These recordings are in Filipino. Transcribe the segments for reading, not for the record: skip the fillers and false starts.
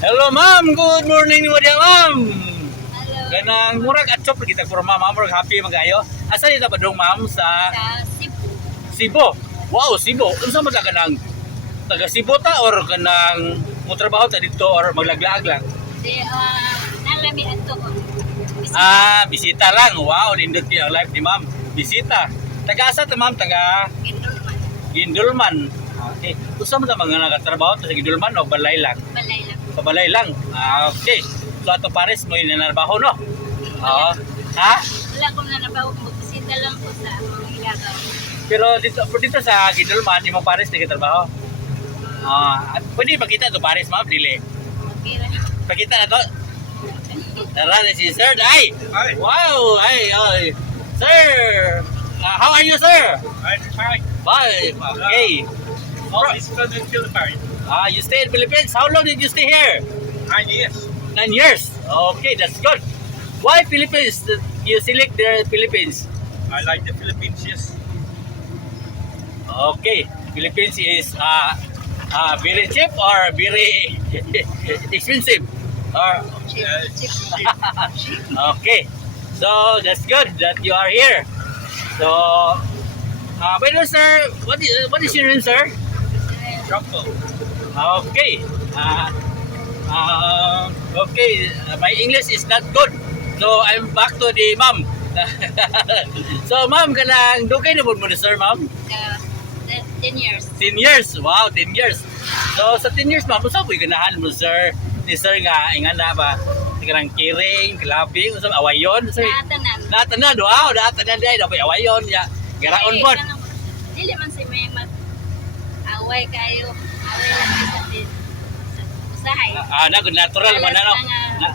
Hello ma'am, good morning mo dia ma'am. Hello. Kanang murag atchop kita for ma'am, murag happy magayo. Asa ni ta padung ma'am sa Sa Cebu. Cebu. Wow, Cebu. Unsa man ta kanang taga Cebu ta or kanang mo trabaho ta dito or maglaglaag lang? Nalami ato ko. Bisita lang. Wow, nindot ni ang life ni ma'am. Bisita. Taga asa ta ma'am? Taga Gindulman. Gindulman. Okay. Unsa man ta mga nagatrabaho ta sa Gindulman o balay lang? Balay lang. Sa balay lang. Okay. So ato pares mo inanarbaho no? Oo. Ha? Wala ko na nabaw. Magbisita lang ko sa mga ilagaw. Pero dito sa Gindulman, di mo pares nagtatrabaho. At pwede pakita to pares ma'am, dili. Okay lang. Pakita na to. Tara na si Sir. Ay! Hi. Wow! Ay! Sir! How are you, sir? I'm fine. Bye. Okay. Always from the Philippines. You stay in Philippines. How long did you stay here? 9 years. 9 years. Okay, that's good. Why Philippines? You select the Philippines. I like the Philippines, yes. Okay. Philippines is very cheap or very expensive? Or Cheap. Cheap. okay. So that's good that you are here. So, by the way, sir, what is your name, sir? Jumbo. Okay. Okay. My English is not good. So I'm back to the ma'am. So ma'am, kanang dugay na mo ni sir, ma'am? 10 years. 10 years. Wow, 10 years. So sa 10 years, ma'am, unsa po'y ganahan mo, sir? Ni sir nga ingana ba? Kanang kiring, kilabing, unsa awayon, sir? Natanan. Natanan, wow, natanan day, dapat awayon ya. Garaon po. Dili man si may mag-away kayo. Away lang sa din. Usahay. Natural man ano?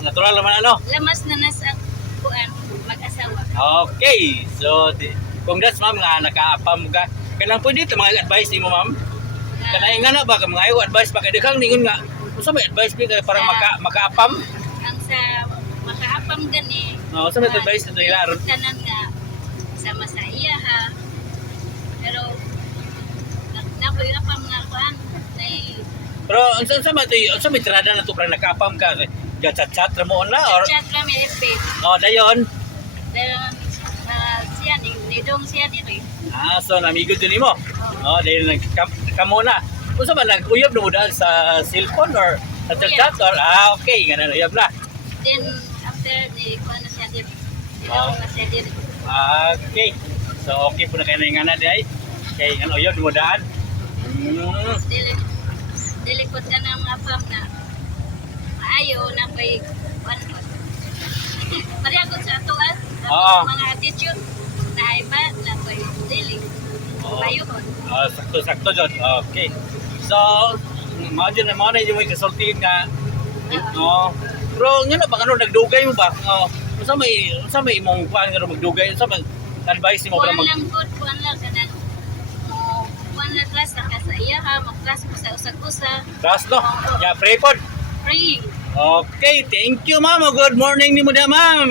Natural man ano? Lamas na nasa kuan mag-asawa. Okay. So, congrats ma'am nga nakaapam ka. Kanang pwede ito mga advice ni mo ma'am? Kanang nga na ba ka mga advice pa kay dekang ningon nga. Unsa may advice ni kay parang makaapam? Ang sa makaapam gani. Unsa may advice nito ila aron? Tanan nga sama sa iya ha. Pero nakoy apam nga kuan nay Pero unsa may tirada na to parang nakaapam ka? Chat-chat ra mo na or chat kami FB. dayon. Dahil siya ni dong siya dito. So namigo din mo. Dahil nagkamo na. Unsa man nag-uyab na mo dahil sa cellphone or sa chat or okay, nga na uyab na. Then after the kuan na siya dito. Dong na siya dito. Okay. So okay po na kayo na yung ana day. Okay, ano uyab mo daan. Dilikot ka ng mga pam na maayo na kay kuan ko. Pareha ko sa tuwas. Mga attitude na iba na kay dili. Bayuhon. Sakto jud. Okay. So imagine mo na yung may kasultihan nga. Pero nga na ba ano nagdugay mo ba? Unsa may imong kuan nga magdugay? Unsa man advice mo para Kuan lang good, kuan lang kanan. Kuan na class na ka sa iya ha, mag-class mo sa usag-usa. Class no? Yeah, pray pod. Praying. Okay, thank you ma'am. Good morning ni mo da ma'am.